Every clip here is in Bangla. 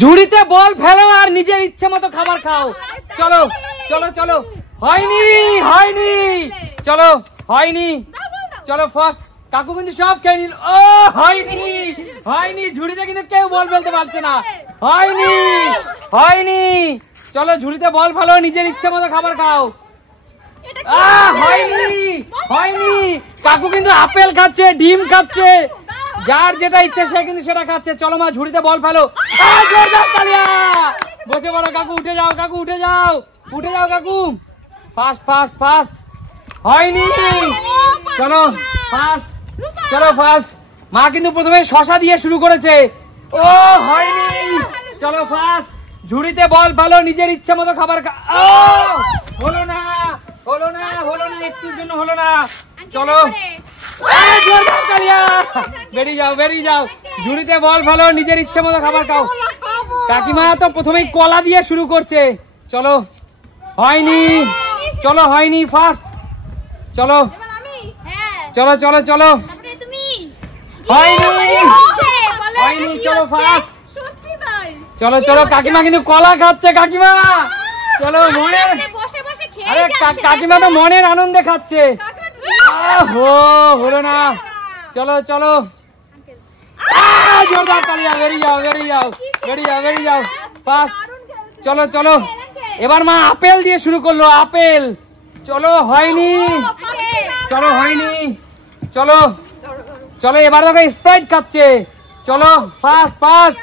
ঝুড়িতে বল ফেলো আর নিজের ইচ্ছে মতো খাবার খাও। চলো চলো চলো, হয়নি হয়নি, চলো হয়নি, চলো ফার্স্ট। কাকু কিন্তু সব খেয়ে নিল। ও হয়নি হয়নি, ঝুড়িতে কিন্তু কেউ বল ফেলতে পারছে না। হয়নি হয়নি, চলো ঝুড়িতে বল ফেলো, নিজের ইচ্ছে মতো খাবার খাও। হয়নি হয়নি, কাকু কিন্তু আপেল খাচ্ছে, ডিম খাচ্ছে, যার যেটা ইচ্ছে সে কিন্তু সেটা খাচ্ছে। চলো মা ঝুড়িতে বল ফেলো। বসে পড়ো কাকু, উঠে যাও কাকু, উঠে যাও, উঠে যাও কাকু। ফাস্ট ফাস্ট ফাস্ট, হয়নি, চলো ফাস্ট, চলো ফাস্ট। মা কিন্তু প্রথমে শশা দিয়ে শুরু করেছে। ও হয়নি, চলো ফাস্ট। ঝুড়িতে বল ফেলো, নিজের ইচ্ছে মতো খাবার হলো না, হলো না, হলো না, একটুর জন্য হলো না। চলো বেরিয়ে যাও, বেরিয়ে যাও, ঝুড়িতে বল ফেলো, নিজের ইচ্ছে মতো খাবার খাও। কাকিমা তো প্রথমেই কলা দিয়ে শুরু করছে। চলো হয়নি, চলো হয়নি, ফাস্ট, চলো চলো চলো চলো, হয়নি হয়নি, চলো ফাস্ট, চলো চলো। কাকিমা কিন্তু কলা খাচ্ছে, কাকিমা চলো মনের, আরে কাকিমা তো মনের আনন্দে খাচ্ছে। হলো না, চলো চলো, জোরদার তালিয়া, বেরিয়ে যাও, বেরিয়ে যাও, বেরিয়ে যাও, বেরিয়ে যাও, ফাস্ট, চলো চলো। এবার মা আপেল দিয়ে শুরু করলো, আপেল, চলো হয়নি, চলো হয়নি, চলো চলো। এবার দেখো স্প্রাইট খাচ্ছে, চলো ফাস্ট ফাস্ট,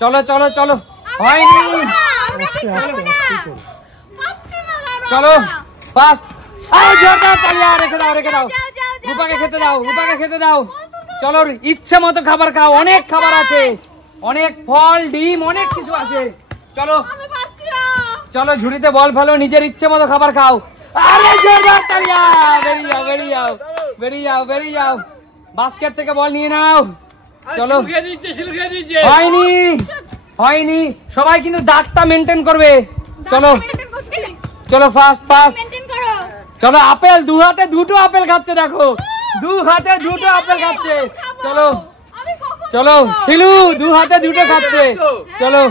চলো চলো চলো, হয়নি, চলো ফাস্ট। জোরদার তালিয়া, রেখে দাও, রেখে দাও, রূপাকে খেতে দাও, রূপাকে খেতে দাও। চলো ইচ্ছে মতো খাবার খাও, অনেক খাবার আছে, অনেক ফল ডিম অনেক কিছু আছে। চলো চলো, ঝুড়িতে বল ফেলো, নিজের ইচ্ছে মতো খাবার খাও। আরে জোরদার তালিয়া, বেরিয়ে যাও, বেরিয়ে যাও, বেরিয়ে যাও, বেরিয়ে যাও, বাস্কেট থেকে বল নিয়ে নাও। চলো হয়নি হয়নি, সবাই কিন্তু দাগটা মেনটেন করবে। চলো চলো ফাস্ট ফাস্ট, চলো। আপেল দু হাতে দুটো আপেল খাচ্ছে, দেখো দু হাতে দুটো আপেল খাচ্ছে। চলো চলো, শিলু দু হাতে দুটো খাচ্ছে। চলো,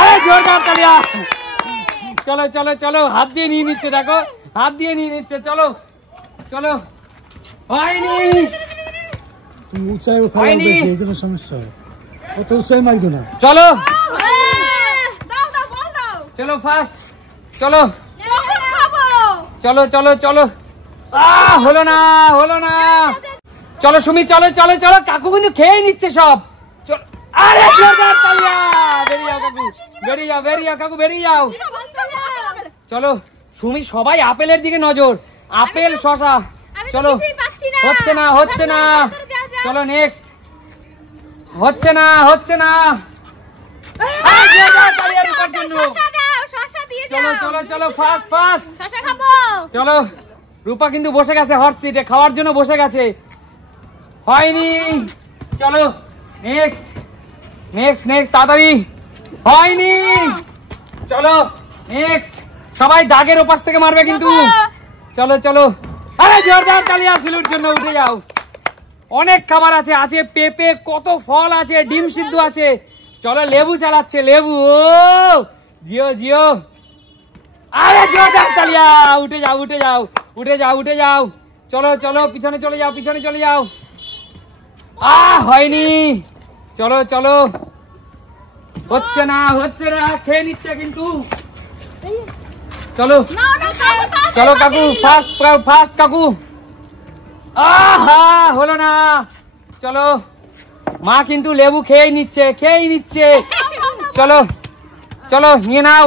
আরে জোরদার তালিয়া, চলো চলো চলো, হাত দিয়ে নিয়ে নিচ্ছে, দেখো হাত দিয়ে নিয়ে নিচ্ছে। চলো চলো, হয়নি হয়নি, সমস্যা হয়, অত উৎসাহ মারবে না। চলো চলো ফাস্ট, চলো চলো চলো চলো, হলো না, হলো না। চলো সুমি, চলো চলো চলো, কাকু কিন্তু খেয়ে নিচ্ছে সব। আরে জোরদার তালিয়া, বেরিয়ে যাও কাকু, বেরিয়ে যাও, বেরিয়ে যাও কাকু, বেরিয়ে যাও। চলো সুমি, সবাই আপেলের দিকে নজর, আপেল শশা। চলো, হচ্ছে না, হচ্ছে না, চলো নেক্সট, হচ্ছে না, হচ্ছে না। চলো চলো চলো, ফাস্ট ফাস্ট, চলো। রূপা কিন্তু বসে গেছে হট সিটে, খাওয়ার জন্য বসে গেছে। হয়নি, চলো নেক্সট নেক্সট নেক্সট, তাড়াতাড়ি, হয়নি, চলো নেক্সট। সবাই দাগের ওপাশ থেকে মারবে কিন্তু। চলো চলো, আরে জোরদার তালিয়া শিলুর জন্য, উঠে যাও। অনেক খাবার আছে, আছে পেঁপে, কত ফল আছে, ডিম সিদ্ধ আছে। চলো লেবু চালাচ্ছে, লেবু, ও জিও জিও। আরে জোরদার তালিয়া, উঠে যাও, উঠে যাও, উঠে যাও, উঠে যাও। চলো চলো, পিছনে চলে যাও, পিছনে চলে যাও। হয়নি, চলো চলো, হচ্ছে না, হচ্ছে না, খেয়ে নিচ্ছে কিন্তু। চলো চলো কাকু, ফাস্ট ফাস্ট কাকু। হলো না। চলো, মা কিন্তু লেবু খেয়ে নিচ্ছে, খেয়ে নিচ্ছে। চলো চলো, নিয়ে নাও,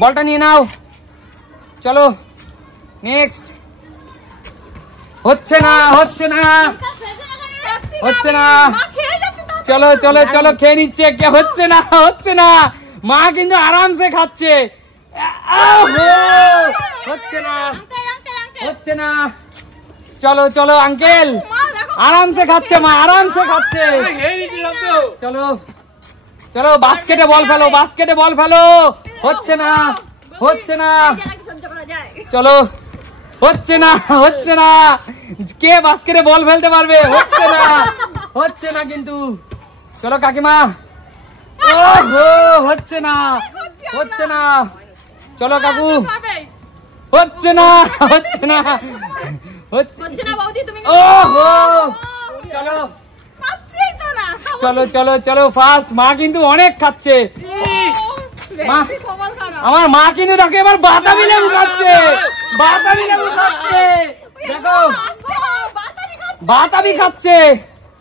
বলটা নিয়ে নাও। চলো নেক্সট, হচ্ছে না, হচ্ছে না, হচ্ছে না। চলো চলো চলো, খেয়ে নিচ্ছে, হচ্ছে না, হচ্ছে না। মা কিন্তু আরামসে খাচ্ছে। হচ্ছে না, হচ্ছে না। চলো চলো আঙ্কেল, আরামসে খাচ্ছে মা, আরামসে খাচ্ছে। চলো চলো, বাস্কেটে বল ফেলো, বাস্কেটে বল ফেলো। হচ্ছে না, হচ্ছে না। চলো, হচ্ছে না, হচ্ছে না। কে বাস্কেটে বল ফেলতে পারবে? হচ্ছে না, হচ্ছে না কিন্তু। চলো কাকিমা। ওহো হচ্ছে না, হচ্ছে না। চলো কাকু, হচ্ছে না, হচ্ছে না, হচ্ছে না বৌদি তুমি। ওহো চলো চলো চলো চলো ফার্স্ট। মা কিন্তু অনেক খাচ্ছে। আমার মা কিন্তু দেখো এবার বাতাবি লেবু খাচ্ছে, বাতাবি লেবু খাচ্ছে, দেখো বাতাবি খাচ্ছে।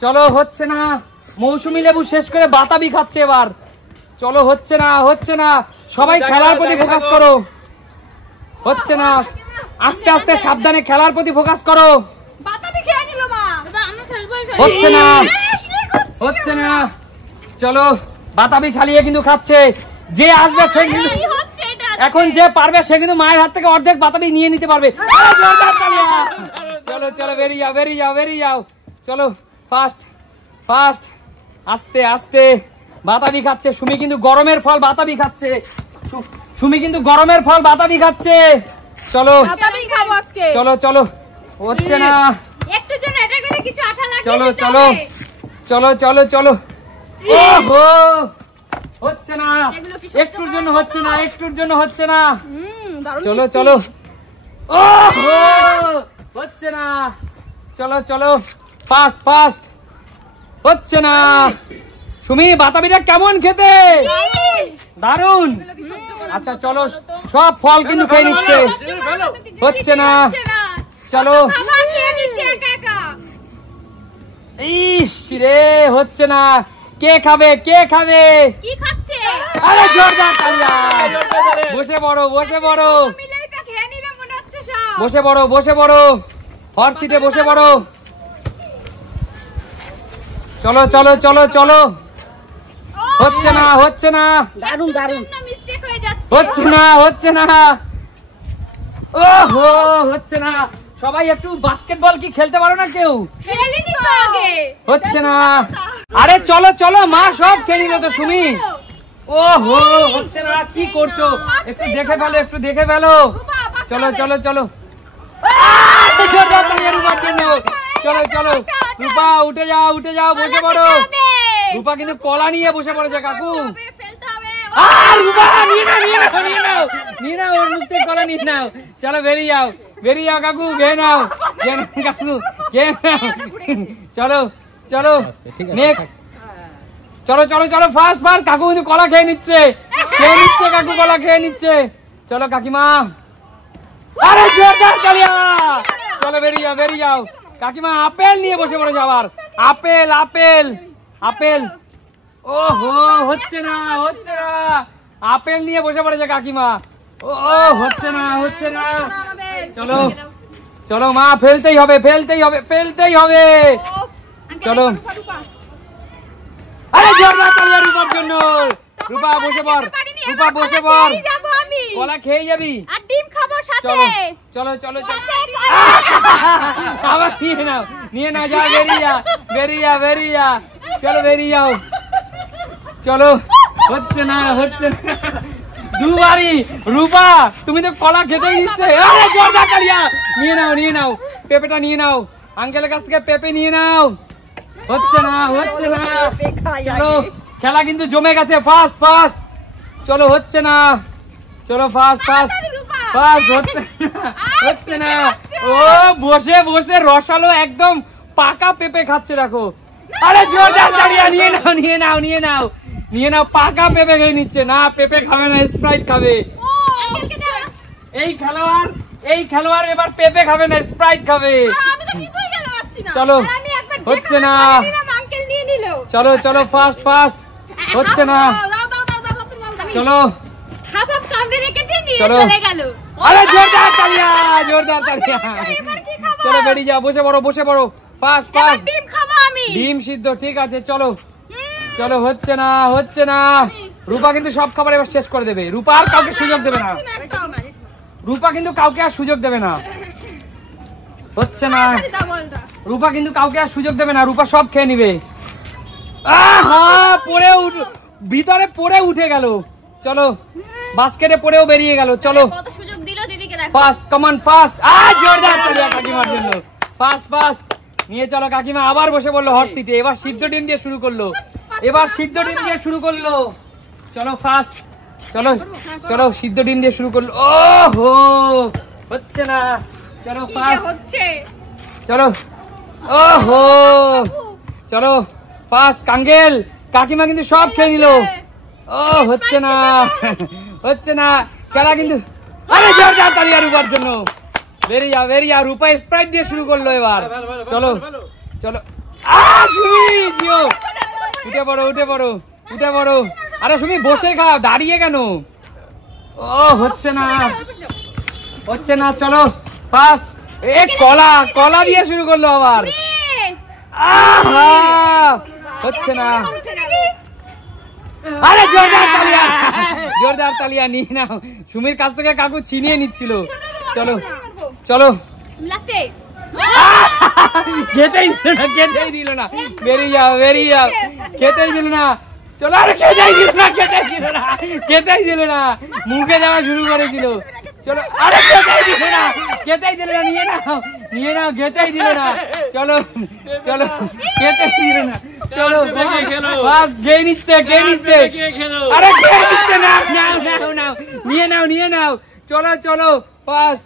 চলো হচ্ছে না, মৌসুমী লেবু শেষ করে বাতাবি খাচ্ছে এবার। চলো হচ্ছে না, হচ্ছে না। সবাই খেলার প্রতি ফোকাস করো। হচ্ছে না, আস্তে আস্তে সাবধানে খেলার প্রতি ফোকাস করো। হচ্ছে না, হচ্ছে না। চলো বাতাবি ছালিয়ে কিন্তু খাচ্ছে। যে আসবে সে কিন্তু এখন যে পারবে সে কিন্তু মায়ের হাত থেকে অর্ধেক বাতাবি নিয়ে নিতে পারবে। চলো চলো বেরিয়ে যাও, বেরিয়ে যাও, বেরিয়ে যাও। চলো ফাস্ট ফাস্ট, আস্তে আস্তে। বাতাবি খাচ্ছে সুমি, কিন্তু গরমের ফল বাতাবি খাচ্ছে। সুমি কিন্তু গরমের ফল বাতাবি খাচ্ছে। চলো চলো চলো, হচ্ছে না। চলো চলো চলো চলো চলো। ওহো হচ্ছে না, একটুর জন্য হচ্ছে না, একটুর জন্য হচ্ছে না। চলো চলো। ওহো হচ্ছে না। চলো চলো ফাস্ট ফাস্ট, হচ্ছে না। সুমি বাতাবিটা কেমন খেতে? দারুন। আচ্ছা চলো, সব ফল কিন্তু খেয়ে নিচ্ছে। হচ্ছে না। চলো। ইস রে, হচ্ছে না। কে খাবে, কে খাবে? আরে জোরদার তালিয়া। বসে পড়ো, বসে পড়ো, বসে পড়ো, বসে পড়ো, হট সিটে বসে পড়ো। চলো চলো চলো চলো। হচ্ছে না, হচ্ছে না, দারুন দারুন, হচ্ছে না, হচ্ছে না। ওহো হচ্ছে না। সবাই একটু বাস্কেটবল কি খেলতে পারো না কেউ? হচ্ছে না। আরে চলো চলো, মা সব খেয়ে নিল তো সুমি। ওহো হচ্ছে না, কি করছো? একটু দেখে ফেলো, একটু দেখে ফেলো। চলো চলো চলো। চলো চলো রূপা, উঠে যাও, উঠে যাও, বসে পড়ো। রূপা কিন্তু কলা নিয়ে বসে পড়েছে কাকু। রূপা নিয়ে নাও, নিয়ে নাও, নিয়ে নাও, নিয়ে নাও, ওর মুখ থেকে কলা নিয়ে নাও। চলো বেরিয়ে যাও, বেরিয়ে যাও কাকু, খেয়ে নাও, খেয়ে নাও কাকু, খেয়ে নাও। চলো চলো নেক্সট। চলো চলো চলো ফাস্ট ফাস্ট। কাকু কিন্তু কলা খেয়ে নিচ্ছে, খেয়ে নিচ্ছে কাকু, কলা খেয়ে নিচ্ছে। চলো কাকিমা। আরে জোরদার তালিয়া। চলো বেরিয়ে যাও, বেরিয়ে যাও। কাকিমা আপেল নিয়ে বসে পড়ে যাবার। Apple apple apple. ওহো হচ্ছে না, হচ্ছে না। আপেল নিয়ে বসে পড়েছে কাকিমা। ও হচ্ছে না, হচ্ছে না। চলো চলো মা, ফেলতেই হবে, ফেলতেই হবে, ফেলতেই হবে। চলো। আরে জোরদার তালিয়া রূপার জন্য। রূপা বসে পড়, রূপা বসে পড়, কলা খেয়ে যাবি। চলো চলো চলো চলো। আবার নিয়ে নাও, নিয়ে নাও, যা বেরিয়ে যা, বেরিয়ে যা, বেরিয়ে যা। চলো বেরিয়ে যাও। চলো হচ্ছে না, হচ্ছে না। দুবারই। রূপা তুমি তো কলা খেতে দিচ্ছে। আরে জোরদার তালিয়া। নিয়ে নাও, নিয়ে নাও, পেঁপেটা নিয়ে নাও, আঙ্কেলের কাছ থেকে পেঁপে নিয়ে নাও। হচ্ছে না, হচ্ছে না। চলো খেলা কিন্তু জমে গেছে। Fast fast. চলো হচ্ছে না। চলো ফাস্ট ফাস্ট ফাস্ট। হচ্ছে না, হচ্ছে না। ও বসে বসে রসালো একদম পাকা পেঁপে খাচ্ছে দেখো। আরে জোরদার তালিয়া। নিয়ে নাও, নিয়ে নাও, নিয়ে নাও, নিয়ে নাও। পাকা পেঁপে খেয়ে নিচ্ছে। না পেঁপে খাবে না, স্প্রাইট খাবে। এই খেলোয়াড়, এই খেলোয়াড় এবার পেঁপে খাবে না, স্প্রাইট খাবে। চলো হচ্ছে না। চলো চলো ফাস্ট ফাস্ট। হচ্ছে না। চলো চলো। আরে জোরদার তালিয়া, জোরদার তালিয়া। চলো বেরিয়ে যাও, বসে পড়ো, বসে পড়ো। Fast fast. ডিম সিদ্ধ, ঠিক আছে। চলো চলো। হচ্ছে না, হচ্ছে না। রূপা কিন্তু সব খাবার এবার শেষ করে দেবে। রূপা আর কাউকে সুযোগ দেবে না। রূপা কিন্তু কাউকে আর সুযোগ দেবে না। হচ্ছে না। রূপা কিন্তু কাউকে আর সুযোগ দেবে না। রূপা সব খেয়ে নিবে। পড়ে ভিতরে পড়ে উঠে গেল। চলো বাস্কেটে পড়েও বেরিয়ে গেল। চলো ফাস্ট, কমান ফাস্ট। জোরদার তালিয়া কাকিমার জন্য। ফাস্ট ফাস্ট নিয়ে চলো কাকিমা। আবার বসে বললো হট সিটে। এবার সিদ্ধ ডিম দিয়ে শুরু করলো। এবার সিদ্ধ ডিম দিয়ে শুরু করলো। চলো ফার্স্ট, চলো চলো সিদ্ধ ডিম দিয়ে শুরু করলো। ও হো, হচ্ছে না। চলো ফার্স্ট, চলো। ও হো, চলো ফার্স্ট। কাঙ্গেল কাকিমা কিন্তু সব খেয়ে নিল। ও হচ্ছে না, হচ্ছে না খেলা কিন্তু। আরে জোরদার তালি আর রূপার জন্য। বেরিয়া রূপা স্প্রাইট দিয়ে শুরু করলো এবার। চলো চলো, জিও, উঠে পড়ো উঠে পড়ো উঠে পড়ো। আরে সুমি বসে খাও, দাঁড়িয়ে কেন? ও হচ্ছে না, হচ্ছে না। চলো ফার্স্ট। এ কলা দিয়ে শুরু করলো আবার। আহা, হচ্ছে না। আরে জোরদার তালিয়া নিয়ে নাও। সুমির কাছ থেকে কাকু ছিনিয়ে নিচ্ছিল। চলো চলো, খেতেই দিল না। বেরিয়ে যাও, খেতেই দিল না। চলো, আরে খেতেই দিল না, মুখে দেওয়া শুরু করেছিল। চলো, আরে খেতেই দিল না, নিয়ে নাও, খেতেই দিল না। চলো চলো, খেতেই দিল না। চলো খেয়ে নিচ্ছে, আরে খেয়ে নিচ্ছে। নাও, নিয়ে নাও। চলো ফার্স্ট।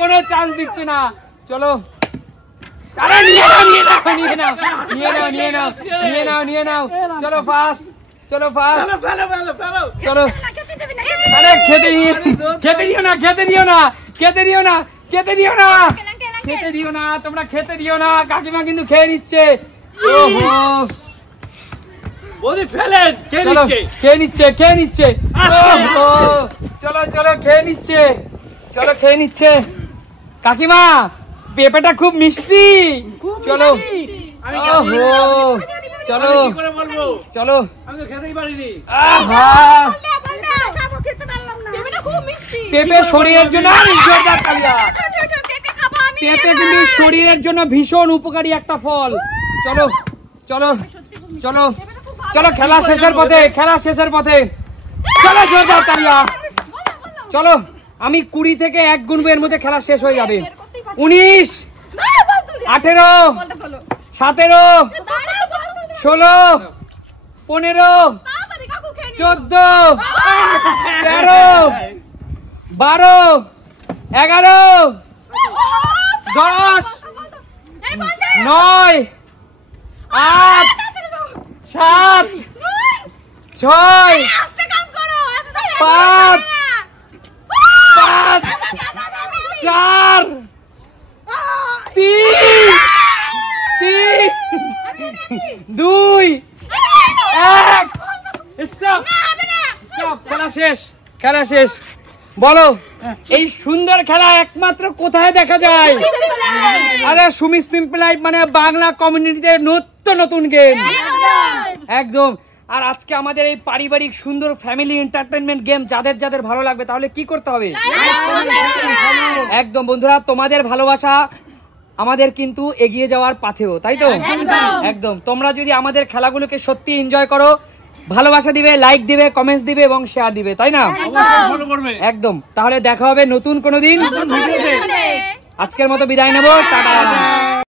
কোনো চান্স দিচ্ছে না, চলো। আরে নিয়ে নাও। চলো ফার্স্ট, চলো। আরে খেতে দিও না, তোমরা খেতে দিও না। কাকিমা কিন্তু খেয়ে নিচ্ছে। খেয়ে নিচ্ছে। চলো খেয়ে নিচ্ছে। কাকিমা পেঁপেটা খুব মিষ্টি। চলো চলো, পেঁপে শরীরের জন্য, পেঁপে কিন্তু শরীরের জন্য ভীষণ উপকারী একটা ফল। চলো খেলা শেষের পথে। চলো জোরদার তালিয়া। চলো, আমি 20 থেকে 1 গুনবো, এর মধ্যে খেলা শেষ হয়ে যাবে। 19, 18, 17, 16, 15, 14, 13, 12, 11, 10, 9, 8, 7, 6, 5, 4, 3, 2, 1। স্টপ। খেলা শেষ। বলো, এই সুন্দর খেলা একমাত্র কোথায় দেখা যায়? আরে সুমি সিম্পল লাইফ মানে বাংলা কমিউনিটিতে নতুন গেম। একদম। আর আজকে আমাদের এই পারিবারিক সুন্দর ফ্যামিলি এন্টারটেইনমেন্ট গেম যাদের ভালো লাগবে, তাহলে কি করতে হবে? একদম বন্ধুরা, তোমাদের ভালোবাসা আমাদের কিন্তু এগিয়ে যাওয়ার পাথেও, তাই তো? একদম। তোমরা যদি আমাদের খেলাগুলোকে সত্যি এনজয় করো, ভালোবাসা দিবে, লাইক দিবে, কমেন্টস দিবে এবং শেয়ার দিবে, তাই না? একদম। তাহলে দেখা হবে নতুন কোনো দিন। আজকের মতো বিদায় নেবো। টাটা।